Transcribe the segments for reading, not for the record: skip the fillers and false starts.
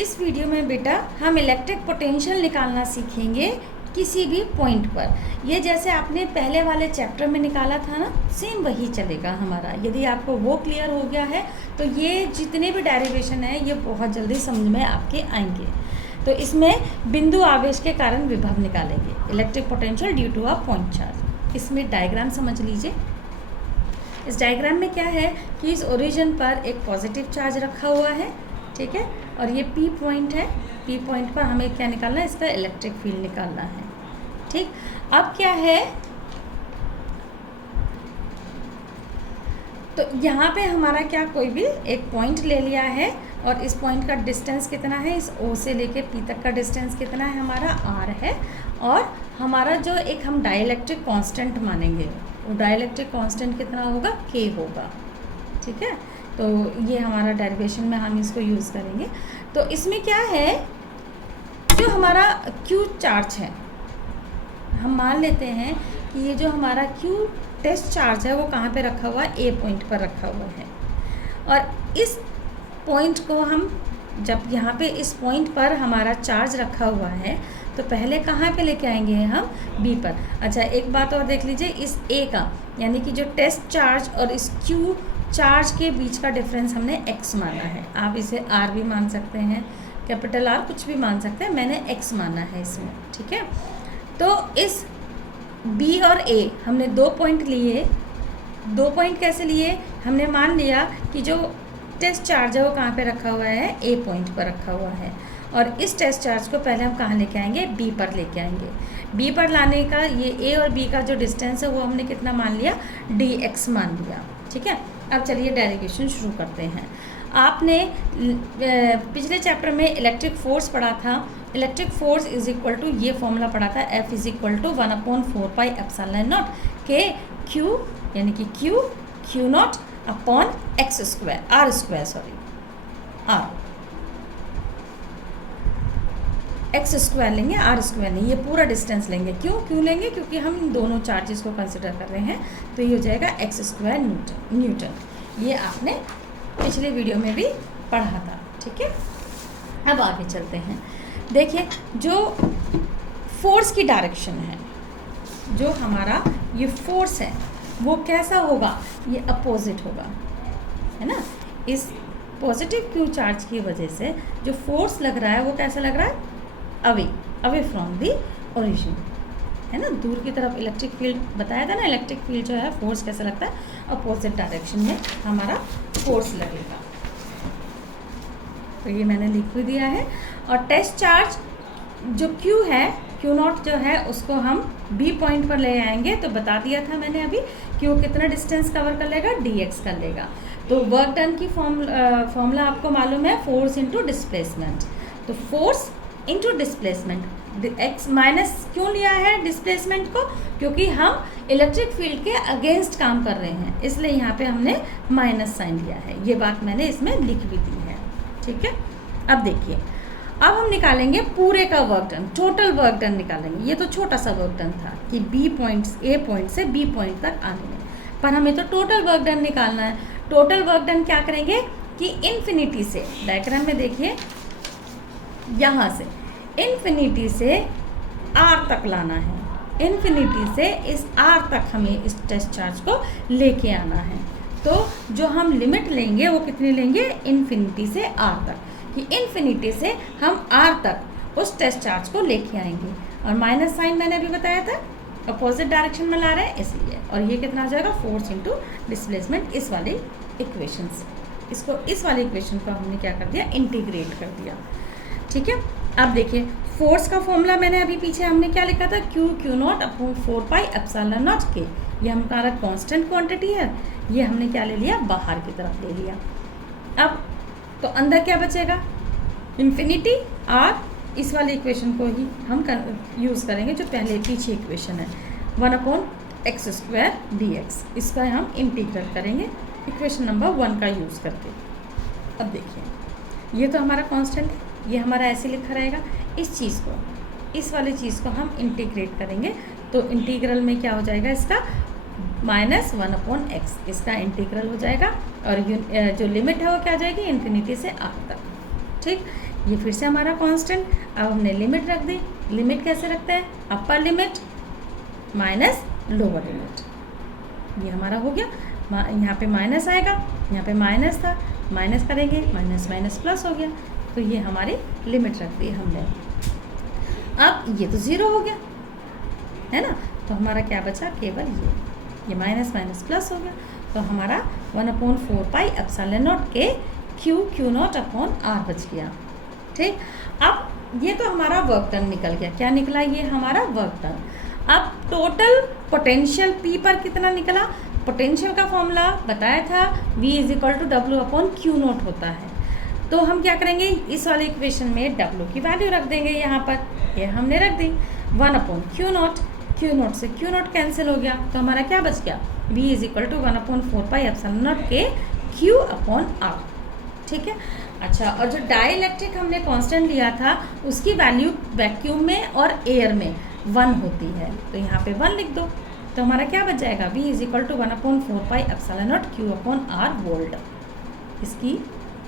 इस वीडियो में बेटा हम इलेक्ट्रिक पोटेंशियल निकालना सीखेंगे किसी भी पॉइंट पर। ये जैसे आपने पहले वाले चैप्टर में निकाला था ना, सेम वही चलेगा हमारा। यदि आपको वो क्लियर हो गया है तो ये जितने भी डेरिवेशन है ये बहुत जल्दी समझ में आपके आएंगे। तो इसमें बिंदु आवेश के कारण विभव निकालेंगे, electric potential due to a point charge. इसमें डायग्राम समझ लीजिए। इस डायग्राम में क्या है कि इस ओरिजिन पर एक पॉजिटिव चार्ज रखा हुआ है, ठीक है, और ये पी पॉइंट है। पी पॉइंट पर हमें क्या निकालना है, इसका इलेक्ट्रिक फील्ड निकालना है। ठीक, अब क्या है, तो यहाँ पे हमारा क्या, कोई भी एक पॉइंट ले लिया है और इस पॉइंट का डिस्टेंस कितना है, इस ओ से लेके पी तक का डिस्टेंस कितना है, हमारा आर है। और हमारा जो एक हम डाइलेक्ट्रिक कांस्टेंट मानेंगे, वो डाइलेक्ट्रिक कांस्टेंट कितना होगा, के होगा। ठीक है, तो ये हमारा डेरिवेशन में हम इसको यूज़ करेंगे। तो इसमें क्या है, जो हमारा क्यू चार्ज है, हम मान लेते हैं कि ये जो हमारा क्यू टेस्ट चार्ज है वो कहाँ पे रखा हुआ है, ए पॉइंट पर रखा हुआ है। और इस पॉइंट को हम जब यहाँ पे इस पॉइंट पर हमारा चार्ज रखा हुआ है तो पहले कहाँ पे लेके आएंगे हम, बी पर। अच्छा, एक बात और देख लीजिए, इस ए का यानी कि जो टेस्ट चार्ज और इस क्यू चार्ज के बीच का डिफरेंस हमने x माना है। आप इसे r भी मान सकते हैं, कैपिटल R कुछ भी मान सकते हैं, मैंने x माना है इसमें। ठीक है, तो इस b और a हमने 2 पॉइंट लिए। 2 पॉइंट कैसे लिए, हमने मान लिया कि जो टेस्ट चार्ज है वो कहाँ पे रखा हुआ है, a पॉइंट पर रखा हुआ है। और इस टेस्ट चार्ज को पहले हम कहाँ लेके आएंगे, b पर लेके आएंगे। b पर लाने का ये a और b का जो डिस्टेंस है वो हमने कितना मान लिया, dx मान लिया। ठीक है, अब चलिए डेरिवेशन शुरू करते हैं। आपने पिछले चैप्टर में इलेक्ट्रिक फोर्स पढ़ा था। Electric force is equal to, ये फॉर्मूला पढ़ा था, F is equal to 1/4 pi epsilon naught के क्यू, यानी कि q naught upon x square, r square, sorry r, x square लेंगे, आर स्क्वायर नहीं, ये पूरा डिस्टेंस लेंगे। क्यों लेंगे, क्योंकि हम इन दोनों चार्जेस को कंसिडर कर रहे हैं। तो ये हो जाएगा एक्स स्क्वायर न्यूटन। ये आपने पिछले वीडियो में भी पढ़ा था। ठीक है, अब आगे चलते हैं। देखिए, जो फोर्स की डायरेक्शन है, जो हमारा ये फोर्स है वो कैसा होगा, ये अपोजिट होगा, है ना। इस पॉजिटिव क्यू चार्ज की वजह से जो फोर्स लग रहा है वो कैसा लग रहा है, अवे फ्रॉम दी ओरिजिन, है ना। दूर की तरफ इलेक्ट्रिक फील्ड बताया था ना, इलेक्ट्रिक फील्ड जो है फोर्स कैसा लगता है, अपोजिट डायरेक्शन में हमारा फोर्स लगेगा। तो ये मैंने लिख भी दिया है। और टेस्ट चार्ज जो क्यू है, क्यू नॉट जो है, उसको हम बी पॉइंट पर ले आएंगे। तो बता दिया था मैंने अभी, क्यू कितना डिस्टेंस कवर कर लेगा, dx कर लेगा। तो वर्क डन की फॉर्मूला आपको मालूम है, फोर्स इंटू डिस्प्लेसमेंट। तो force into displacement, x minus क्यों लिया है डिस्प्लेसमेंट को, क्योंकि हम इलेक्ट्रिक फील्ड के अगेंस्ट काम कर रहे हैं, इसलिए यहाँ पे हमने माइनस साइन लिया है। ये बात मैंने इसमें लिख भी दी है। ठीक है, अब देखिए, अब हम निकालेंगे पूरे का work done, total work done निकालेंगे। ये तो छोटा सा वर्क डन था कि बी पॉइंट, ए पॉइंट से बी पॉइंट तक आने में, पर हमें तो टोटल वर्क डन निकालना है। टोटल वर्क डन क्या करेंगे कि इन्फिनिटी से, डायग्राम में देखिए, यहाँ से इन्फिनिटी से आर तक लाना है। इन्फिनिटी से इस आर तक हमें इस टेस्ट चार्ज को लेके आना है। तो जो हम लिमिट लेंगे वो कितनी लेंगे, इन्फिनिटी से आर तक, कि इन्फिनिटी से हम आर तक उस टेस्ट चार्ज को लेके आएंगे। और माइनस साइन मैंने अभी बताया था, अपोजिट डायरेक्शन में ला रहे हैं इसलिए। और ये कितना आ जाएगा, फोर्स इंटू डिस्प्लेसमेंट, इस वाली इक्वेशन से। इसको, इस वाली इक्वेशन को हमने क्या कर दिया, इंटीग्रेट कर दिया। ठीक है, अब देखिए, फोर्स का फॉर्मूला मैंने अभी पीछे हमने क्या लिखा था, क्यू नॉट अपॉन 4 पाई एप्सिलॉन नॉट के। ये हमारा कांस्टेंट क्वांटिटी है, ये हमने क्या ले लिया, बाहर की तरफ ले लिया। अब तो अंदर क्या बचेगा, इन्फिनिटी आर, इस वाली इक्वेशन को ही हम यूज़ करेंगे जो पहले पीछे इक्वेशन है, 1/x स्क्वायर dx। इसका हम इंटीग्रल करेंगे इक्वेशन नंबर 1 का यूज़ करके। अब देखिए, ये तो हमारा कांस्टेंट है, ये हमारा ऐसे लिखा रहेगा। इस चीज़ को, इस वाली चीज़ को हम इंटीग्रेट करेंगे। तो इंटीग्रल में क्या हो जाएगा, इसका -1/x, इसका इंटीग्रल हो जाएगा। और जो लिमिट है वो क्या आ जाएगी, इन्फिनिटी से आर तक। ठीक, ये फिर से हमारा कांस्टेंट। अब हमने लिमिट रख दी। लिमिट कैसे रखते हैं? Upper limit minus lower limit. ये हमारा हो गया। यहाँ पे माइनस आएगा, यहाँ पे माइनस था, माइनस करेंगे, माइनस माइनस प्लस हो गया। तो ये हमारी लिमिट रख दी हमने। अब ये तो 0 हो गया है ना, तो हमारा क्या बचा? केवल ये माइनस माइनस प्लस हो गया। तो हमारा 1/4 पाई एप्सिलॉन नॉट के क्यू नॉट अपॉन आर बच गया। ठीक, अब ये तो हमारा वर्क डन निकल गया। क्या निकला? ये हमारा वर्क डन। अब टोटल पोटेंशियल P पर कितना निकला? पोटेंशियल का फॉर्मूला बताया था, V = W/Q नॉट होता है। तो हम क्या करेंगे? इस वाले इक्वेशन में W की वैल्यू रख देंगे यहाँ पर। ये हमने रख दी 1/Q नॉट। Q नॉट से Q नॉट कैंसिल हो गया, तो हमारा क्या बच गया? V = 1/4 पाई एप्सिलॉन नॉट के Q/R। ठीक है। अच्छा, और जो डाइलेक्ट्रिक हमने कांस्टेंट लिया था उसकी वैल्यू वैक्यूम में और एयर में 1 होती है, तो यहाँ पे 1 लिख दो। तो हमारा क्या बच जाएगा? V = 1/4 pi epsilon not Q/R volt. इसकी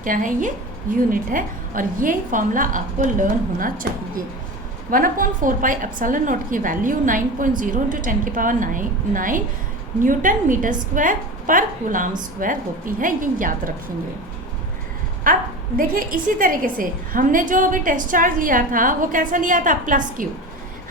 क्या है? ये यूनिट है, और ये फॉर्मूला आपको लर्न होना चाहिए। 1/4 पाई एप्सिलॉन नॉट की वैल्यू 9.0 × 10⁹ न्यूटन मीटर स्क्वायर पर कूलम स्क्वायर होती है। ये याद रखेंगे। अब देखिए, इसी तरीके से हमने जो अभी टेस्ट चार्ज लिया था वो कैसा लिया था? +Q।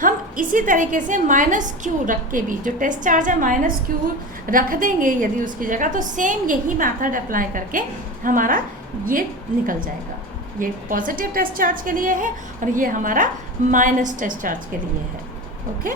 हम इसी तरीके से -Q रख के भी, जो टेस्ट चार्ज है -Q रख देंगे यदि उसकी जगह, तो सेम यही मेथड अप्लाई करके हमारा ये निकल जाएगा। ये पॉजिटिव टेस्ट चार्ज के लिए है और ये हमारा माइनस टेस्ट चार्ज के लिए है। ओके।